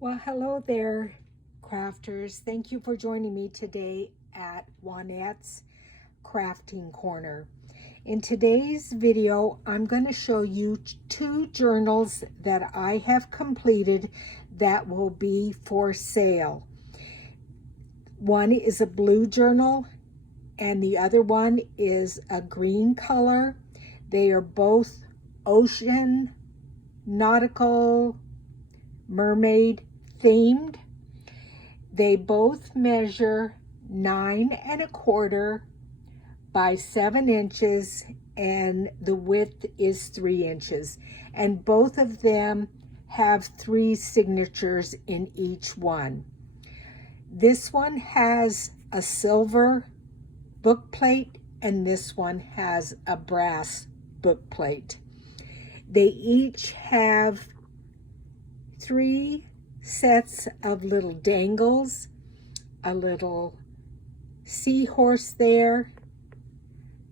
Well, hello there, crafters. Thank you for joining me today at Juanette's Crafting Corner. In today's video, I'm going to show you two journals that I have completed that will be for sale. One is a blue journal and the other one is a green color. They are both ocean, nautical, mermaid themed. They both measure 9 1/4 by 7 inches and the width is 3 inches. And both of them have 3 signatures in each one. This one has a silver book plate and this one has a brass book plate. They each have 3 sets of little dangles, a little seahorse there,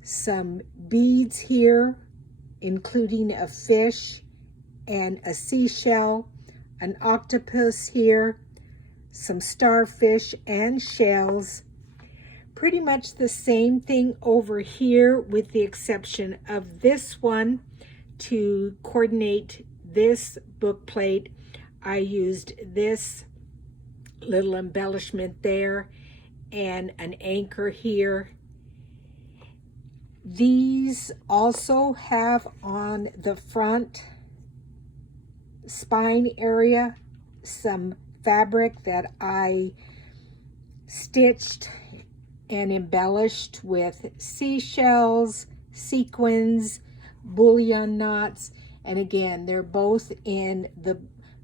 some beads here, including a fish and a seashell, an octopus here, some starfish and shells. Pretty much the same thing over here with the exception of this one. To coordinate this book plate, I used this little embellishment there and an anchor here. These also have on the front spine area some fabric that I stitched and embellished with seashells, sequins, bullion knots, and again, they're both in the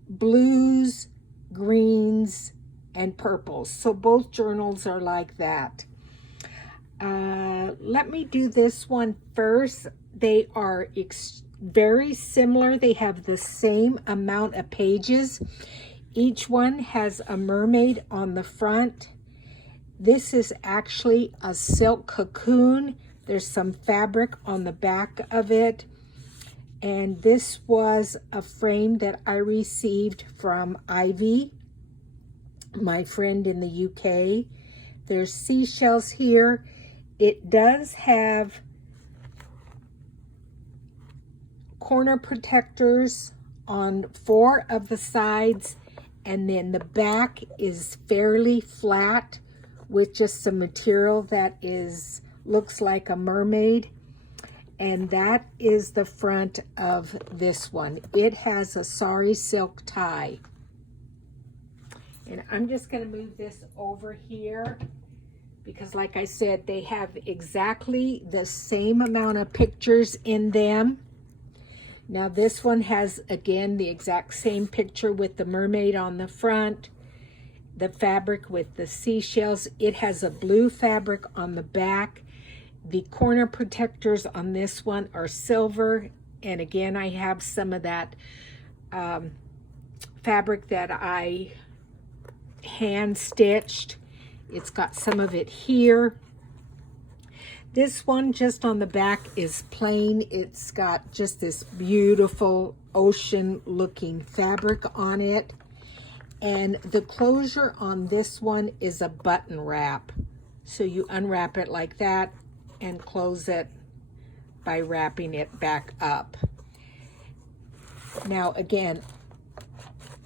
blues, greens, and purples. So both journals are like that. Let me do this one first. They are very similar. They have the same amount of pages. Each one has a mermaid on the front. This is actually a silk cocoon. There's some fabric on the back of it. And this was a frame that I received from Ivy, my friend in the UK. There's seashells here. It does have corner protectors on 4 of the sides, and then the back is fairly flat with just some material that looks like a mermaid. And that is the front of this one. It has a sari silk tie. And I'm just going to move this over here because, like I said, they have exactly the same amount of pictures in them. Now this one has, again, the exact same picture with the mermaid on the front, the fabric with the seashells. It has a blue fabric on the back. The corner protectors on this one are silver, and again I have some of that fabric that I hand stitched. It's got some of it here. This one just on the back is plain. It's got just this beautiful ocean looking fabric on it, and the closure on this one is a button wrap. So you unwrap it like that and close it by wrapping it back up. Now again,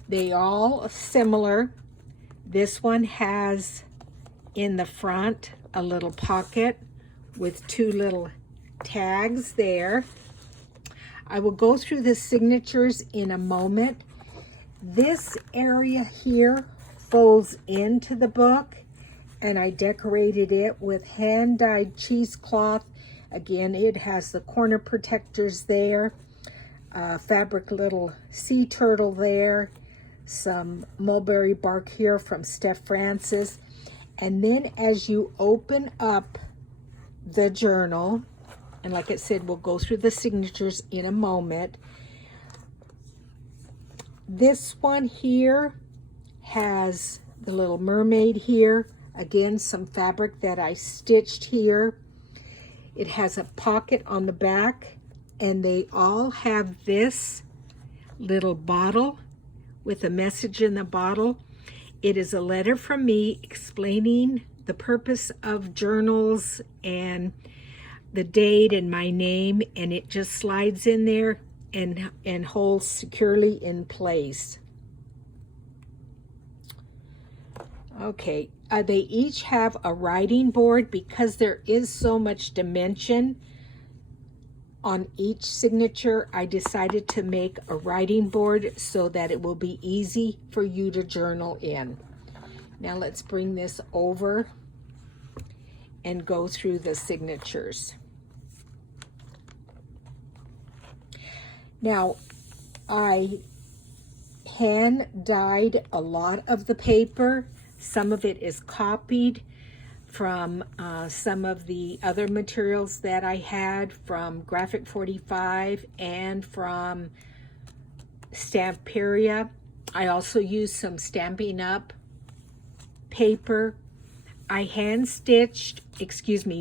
they all similar. This one has in the front a little pocket with 2 little tags there. I will go through the signatures in a moment. This area here folds into the book, and I decorated it with hand-dyed cheesecloth. Again, it has the corner protectors there, fabric little sea turtle there, some mulberry bark here from Steph Francis. And then as you open up the journal, and like I said, we'll go through the signatures in a moment. This one here has the little mermaid here. Again, some fabric that I stitched here. It has a pocket on the back, and they all have this little bottle with a message in the bottle. It is a letter from me explaining the purpose of journals and the date and my name, and it just slides in there and holds securely in place. Okay, they each have a writing board. Because there is so much dimension on each signature, I decided to make a writing board so that it will be easy for you to journal in. Now let's bring this over and go through the signatures. Now, I hand dyed a lot of the paper. Some of it is copied from some of the other materials that I had from Graphic 45 and from Stamperia. I also used some Stampin' Up paper. I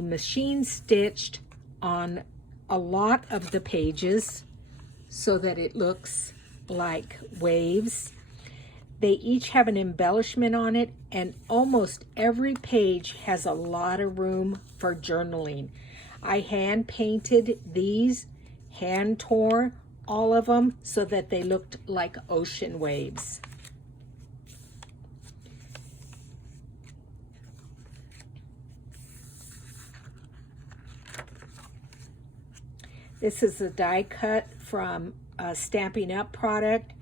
machine stitched on a lot of the pages so that it looks like waves. They each have an embellishment on it, and almost every page has a lot of room for journaling. I hand painted these, hand tore all of them so that they looked like ocean waves. This is a die cut from a Stampin' Up product,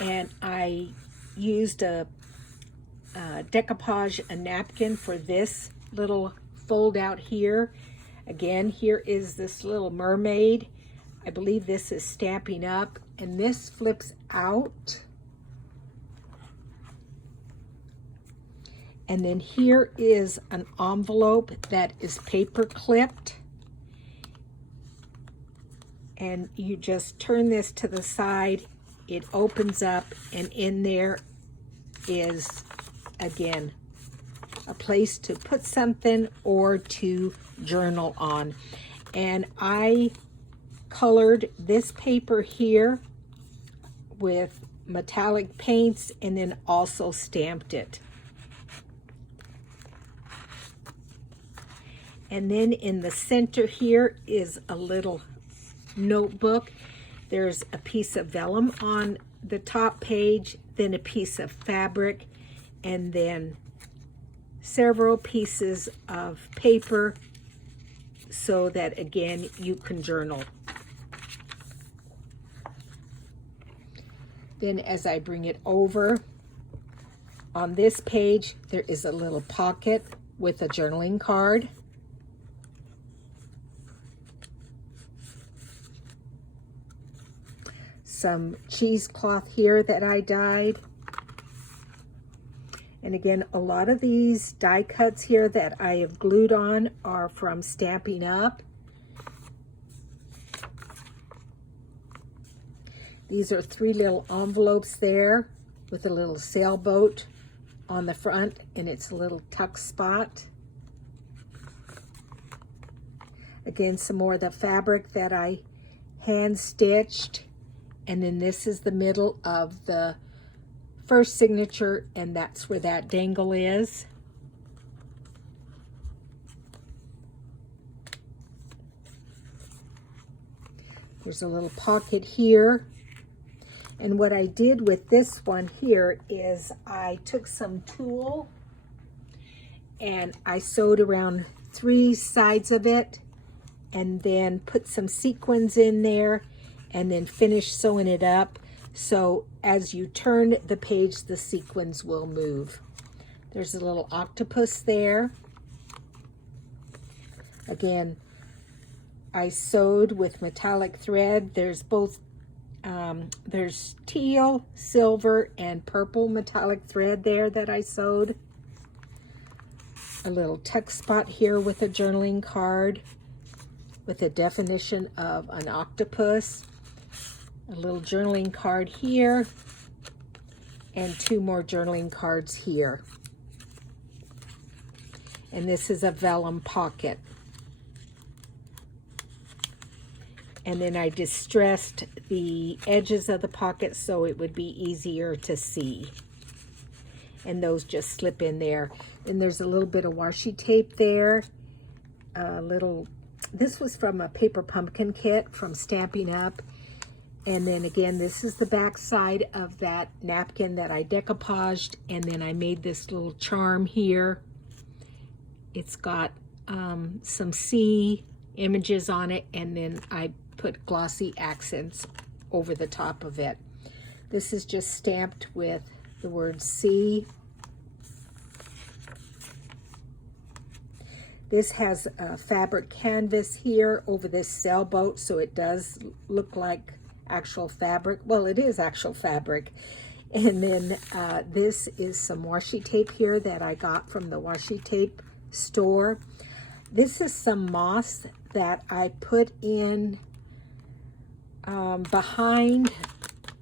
and I used a decoupage, a napkin for this little fold out here. Again, here is this little mermaid. I believe this is Stampin' Up, and this flips out. And then here is an envelope that is paper clipped. And you just turn this to the side, it opens up, and in there is, again, a place to put something or to journal on. And I colored this paper here with metallic paints and then also stamped it. And then in the center here is a little notebook. There's a piece of vellum on the top page, then a piece of fabric, and then several pieces of paper so that, again, you can journal. Then as I bring it over, on this page, there is a little pocket with a journaling card. Some cheesecloth here that I dyed. And again, a lot of these die cuts here that I have glued on are from Stampin' Up. These are 3 little envelopes there with a little sailboat on the front and its a little tuck spot. Again, some more of the fabric that I hand stitched. And then this is the middle of the first signature, and that's where that dangle is. There's a little pocket here. And what I did with this one here is I took some tulle and I sewed around 3 sides of it and then put some sequins in there and then finish sewing it up, so as you turn the page, the sequins will move. There's a little octopus there. Again, I sewed with metallic thread. There's both, there's teal, silver, and purple metallic thread there that I sewed. A little tuck spot here with a journaling card with a definition of an octopus. A little journaling card here, and 2 more journaling cards here. And this is a vellum pocket. And then I distressed the edges of the pocket so it would be easier to see. And those just slip in there. And there's a little bit of washi tape there. This was from a paper pumpkin kit from Stampin' Up. And then again, this is the back side of that napkin that I decoupaged. And then I made this little charm here. It's got some sea images on it. And then I put glossy accents over the top of it. This is just stamped with the word sea. This has a fabric canvas here over this sailboat, so it does look like actual fabric. Well, it is actual fabric. And then this is some washi tape here that I got from the washi tape store. This is some moss that I put in behind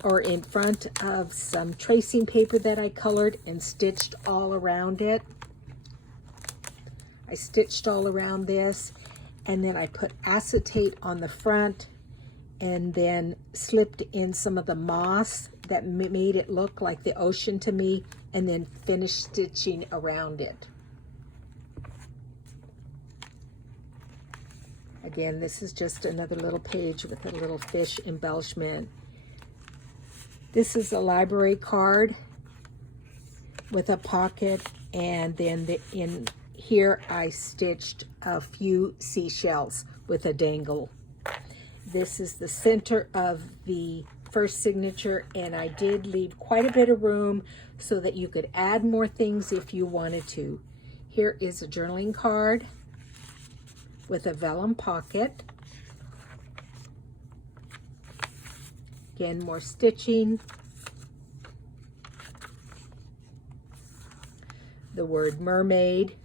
or in front of some tracing paper that I colored and stitched all around it. I stitched all around this, and then I put acetate on the front and then slipped in some of the moss that made it look like the ocean to me, and then finished stitching around it. Again, this is just another little page with a little fish embellishment. This is a library card with a pocket, and then in here I stitched a few seashells with a dangle. This is the center of the first signature, and I did leave quite a bit of room so that you could add more things if you wanted to. Here is a journaling card with a vellum pocket. Again, more stitching. The word mermaid.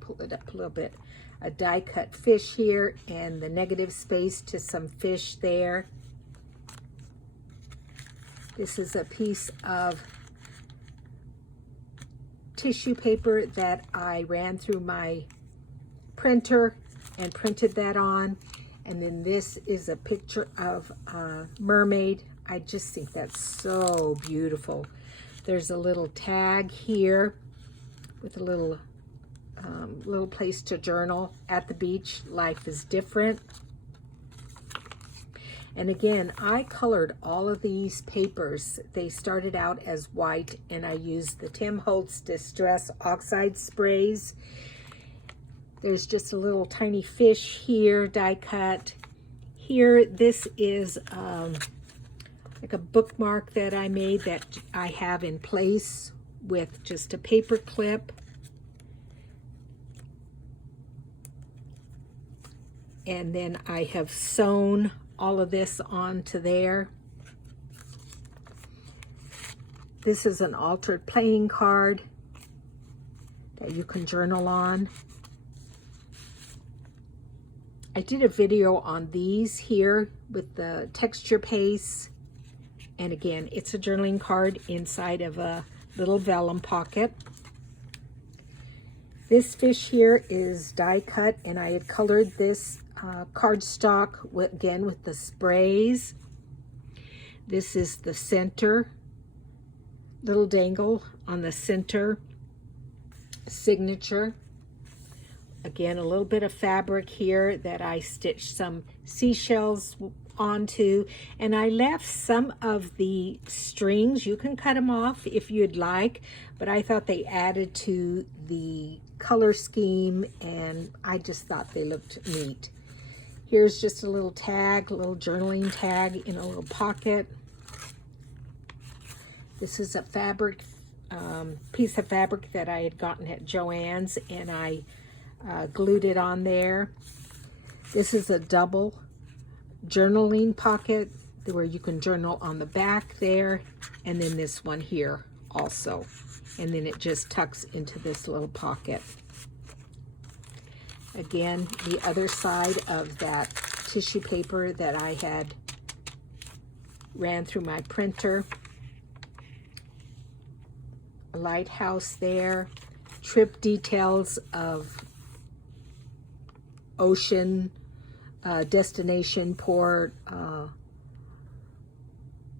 Pull it up a little bit. A die cut fish here, and the negative space to some fish there. This is a piece of tissue paper that I ran through my printer and printed that on. And then this is a picture of a mermaid. I just think that's so beautiful. There's a little tag here with a little place to journal. At the beach, life is different. And again, I colored all of these papers. They started out as white, and I used the Tim Holtz Distress Oxide sprays. There's just a little tiny fish here, die cut. Here, this is like a bookmark that I made that I have in place with just a paper clip. And then I have sewn all of this onto there. This is an altered playing card that you can journal on. I did a video on these here with the texture paste. And again, it's a journaling card inside of a little vellum pocket. This fish here is die cut, and I had colored this cardstock again with the sprays. This is the center, little dangle on the center signature. Again, a little bit of fabric here that I stitched some seashells onto, and I left some of the strings. You can cut them off if you'd like, but I thought they added to the color scheme, and I just thought they looked neat. Here's just a little tag, a little journaling tag in a little pocket. This is a fabric, piece of fabric that I had gotten at Joann's, and I glued it on there. This is a double journaling pocket where you can journal on the back there, and then this one here also. And then it just tucks into this little pocket. Again, the other side of that tissue paper that I had ran through my printer. A lighthouse there. Trip details of ocean, destination, port,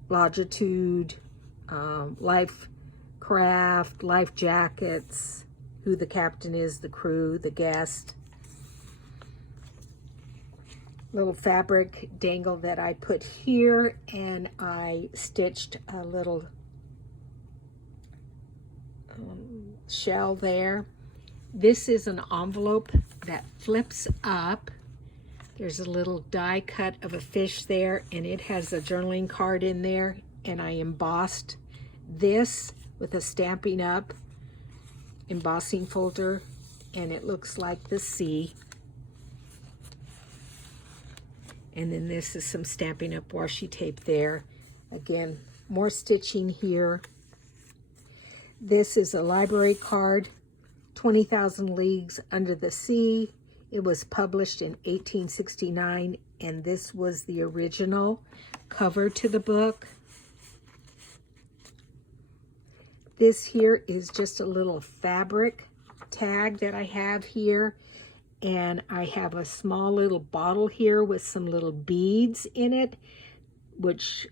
longitude, life craft, life jackets, who the captain is, the crew, the guest. Little fabric dangle that I put here, and I stitched a little shell there. This is an envelope that flips up. There's a little die cut of a fish there, and it has a journaling card in there, and I embossed this with a Stampin' Up! Embossing folder, and it looks like the sea. And then this is some Stampin' Up! Washi tape there. Again, more stitching here. This is a library card, 20,000 Leagues Under the Sea. It was published in 1869, and this was the original cover to the book. This here is just a little fabric tag that I have here. And I have a small little bottle here with some little beads in it, which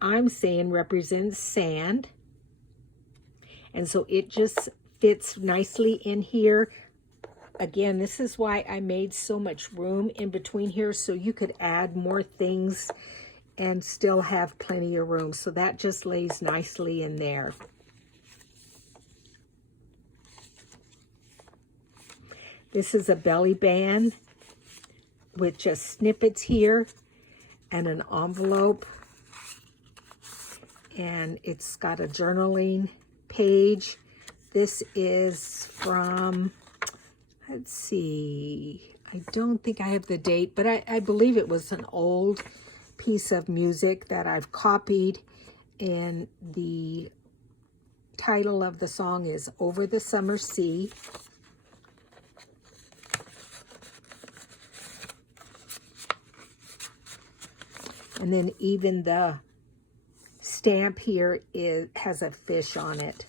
I'm saying represents sand. And so it just fits nicely in here. Again, this is why I made so much room in between here, so you could add more things and still have plenty of room. So that just lays nicely in there. This is a belly band with just snippets here and an envelope. And it's got a journaling page. This is from, let's see, I don't think I have the date, but I believe it was an old piece of music that I've copied. And the title of the song is Over the Summer Sea. And then even the stamp here has a fish on it.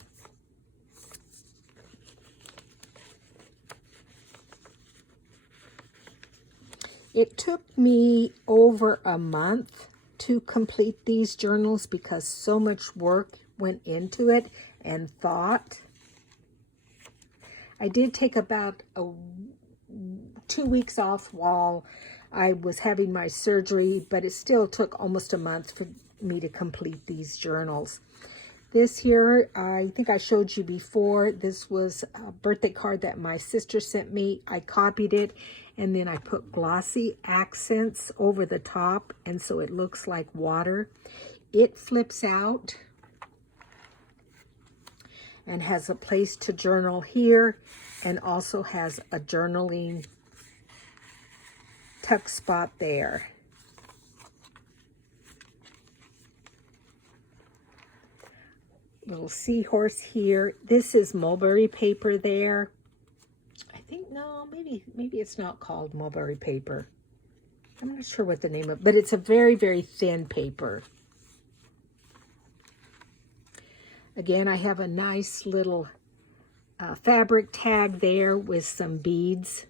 It took me over a month to complete these journals because so much work went into it and thought. I did take about 2 weeks off while I was having my surgery, but it still took almost a month for me to complete these journals. This here, I think I showed you before. This was a birthday card that my sister sent me. I copied it, and then I put glossy accents over the top, and so it looks like water. It flips out and has a place to journal here, and also has a journaling tuck spot there. Little seahorse here. This is mulberry paper there. I think, no, maybe it's not called mulberry paper. I'm not sure what the name of, but it's a very, very thin paper. Again, I have a nice little fabric tag there with some beads.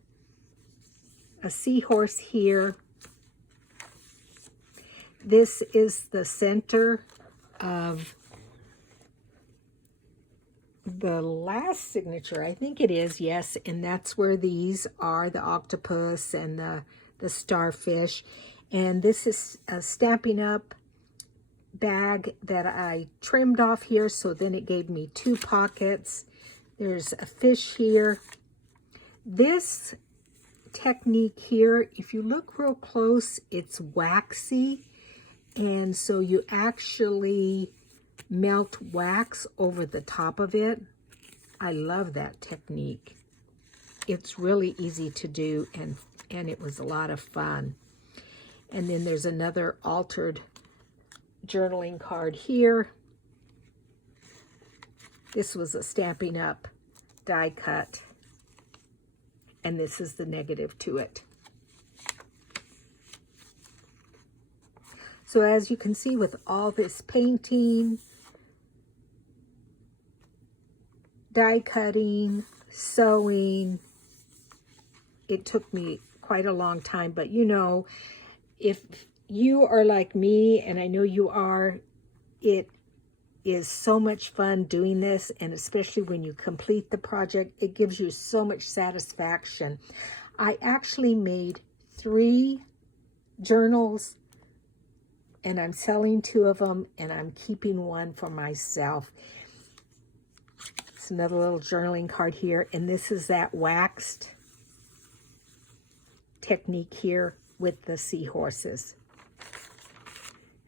A seahorse here. This is the center of the last signature. I think it is, yes, and that's where these are, the octopus and the starfish. And this is a Stampin' Up! Bag that I trimmed off here, so then it gave me 2 pockets. There's a fish here. This technique here, if you look real close, it's waxy, and so you actually melt wax over the top of it. I love that technique. It's really easy to do, and it was a lot of fun. And then there's another altered journaling card here. This was a Stampin' Up! Die cut. And this is the negative to it. So as you can see, with all this painting, die cutting, sewing, it took me quite a long time, but you know, if you are like me, and I know you are, it is so much fun doing this, and especially when you complete the project, it gives you so much satisfaction. I actually made 3 journals, and I'm selling 2 of them, and I'm keeping 1 for myself. It's another little journaling card here, and this is that waxed technique here with the seahorses.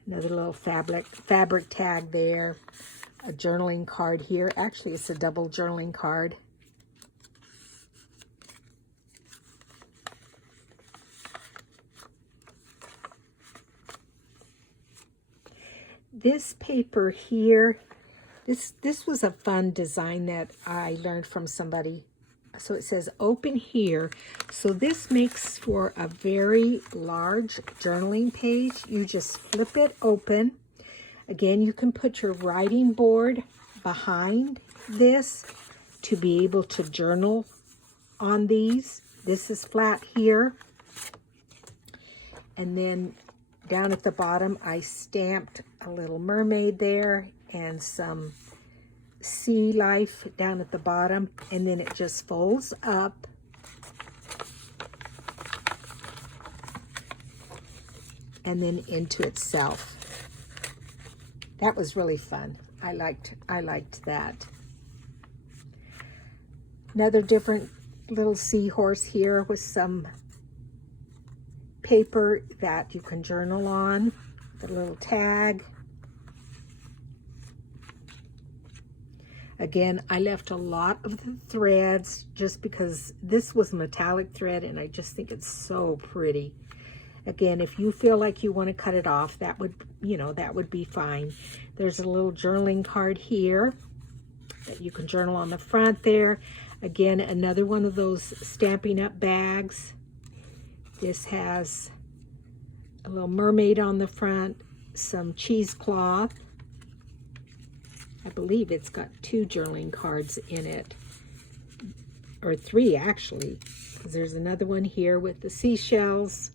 Another little fabric tag there. A journaling card here. Actually, it's a double journaling card. This paper here, this was a fun design that I learned from somebody. So it says open here. So this makes for a very large journaling page. You just flip it open. Again, you can put your writing board behind this to be able to journal on these. This is flat here. And then down at the bottom, I stamped a little mermaid there and some sea life down at the bottom, and then it just folds up. And then into itself. That was really fun. I liked that. Another different little seahorse here with some paper that you can journal on. The little tag. Again, I left a lot of the threads just because this was metallic thread, and I just think it's so pretty. Again, if you feel like you want to cut it off, that would, you know, that would be fine. There's a little journaling card here that you can journal on the front there. Again, another one of those Stampin' Up! Bags. This has a little mermaid on the front, some cheesecloth. I believe it's got 2 journaling cards in it, or 3 actually, because there's another one here with the seashells.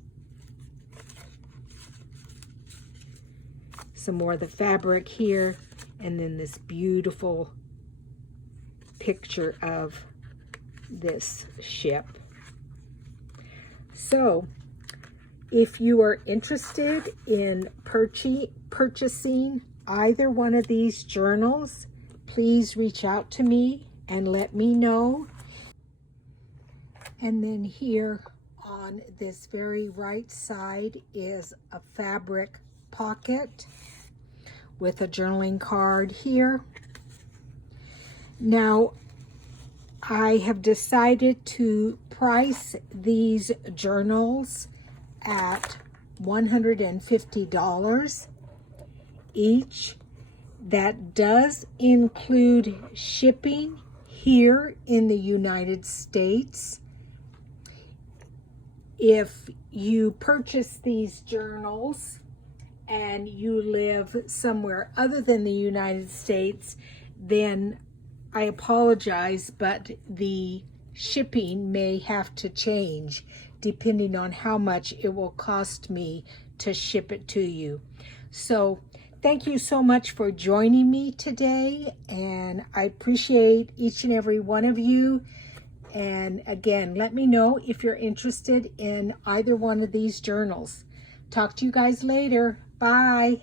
Some more of the fabric here, and then this beautiful picture of this ship. So, if you are interested in purchasing either one of these journals, please reach out to me and let me know. And then here on this very right side is a fabric pocket with a journaling card here. Now, I have decided to price these journals at $150 each. That does include shipping here in the United States. If you purchase these journals and you live somewhere other than the United States, then I apologize, but the shipping may have to change depending on how much it will cost me to ship it to you. So thank you so much for joining me today, and I appreciate each and every one of you. And again, let me know if you're interested in either one of these journals. Talk to you guys later. Bye.